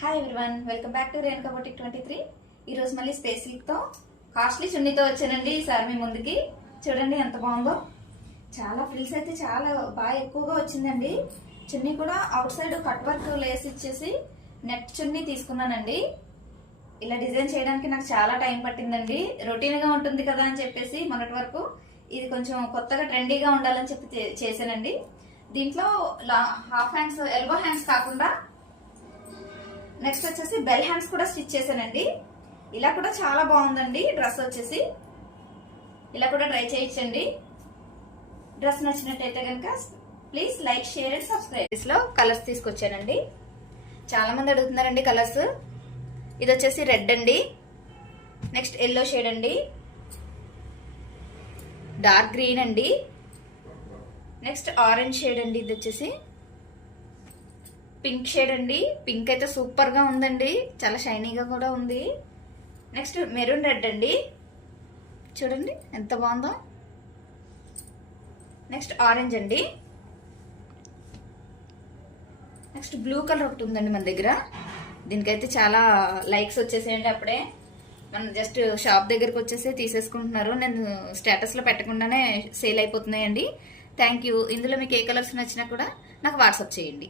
Hi everyone, welcome back to Renuka boutique 23. ఈ రోజు మళ్ళీ స్పేస్ సిల్క్ తో కాస్ట్లీ చున్నీతో వచ్చానండి. ఈసారి మీ ముందుకి చూడండి ఎంత బాగుందో. చాలా ఫ్రిల్స్ అయితే చాలా బాగా ఎక్కువగా వచ్చిందండి. చున్నీ కూడా out side cut work lace ఇచ్చేసి నెట్ చున్నీ తీసుకున్నానండి. ఇలా డిజైన్ చేయడానికి నాకు చాలా టైం పట్టిందండి. రొటీన్ గా ఉంటుంది కదా అని చెప్పేసి మొన్నటి వరకు ఇది కొంచెం కొత్తగా ట్రెండీగా ఉండాలని చెప్పి చేశానండి. దీంట్లో హాఫ్ హ్యాండ్స్, ఎల్బో హ్యాండ్స్ కాకుండా నెక్స్ట్ వచ్చేసి బెల్ హ్యాండ్స్ కూడా స్టిచ్ చేశానండి. ఇలా కూడా చాలా బాగుందండి. డ్రెస్ వచ్చేసి ఇలా కూడా ట్రై చేయించండి. డ్రెస్ నచ్చినట్టయితే కనుక please like, share and subscribe. లో కలర్స్ తీసుకొచ్చానండి. చాలా మంది అడుగుతున్నారండి కలర్స్. ఇది వచ్చేసి రెడ్ అండి, నెక్స్ట్ ఎల్లో షేడ్ అండి, డార్క్ గ్రీన్ అండి, నెక్స్ట్ ఆరెంజ్ షేడ్ అండి, ఇది వచ్చేసి పింక్ షేడ్ అండి. పింక్ అయితే సూపర్ గా ఉందండి, చాలా షైనీగా కూడా ఉంది. నెక్స్ట్ మెరూన్ రెడ్ అండి, చూడండి ఎంత బాగుందో. నెక్స్ట్ ఆరెంజ్ అండి, నెక్స్ట్ బ్లూ కలర్ ఒకటి ఉందండి మన దగ్గర. దీనికైతే చాలా లైక్స్ వచ్చేసేయండి. అప్పుడే మనం జస్ట్ షాప్ దగ్గరకు వచ్చేసి తీసేసుకుంటున్నారు. నేను స్టేటస్ లో పెట్టకుండానే సేల్ అయిపోతున్నాయండి. Thank you. ఇందులో మీకు ఏ కలర్స్ నచ్చినా కూడా నాకు వాట్సాప్ చేయండి.